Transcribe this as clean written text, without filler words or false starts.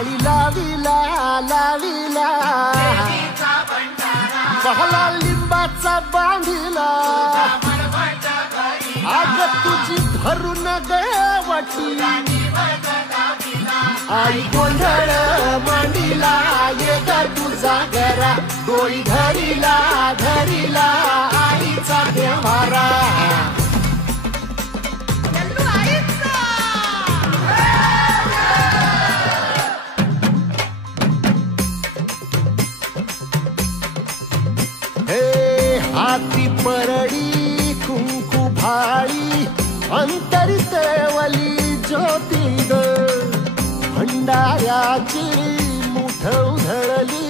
माळी लाविला लाविला पहला लिंबाचा बांधिला आग तुझी भरून गवटी आई गोंधळ मांडीला ये ग तुझा घरा डोळी धरीला धरीला आईचा देवारा हाती परडी कुंकू भाळी अंतरी तळवली ज्योती ग भंडाऱ्याची मुठ उधळली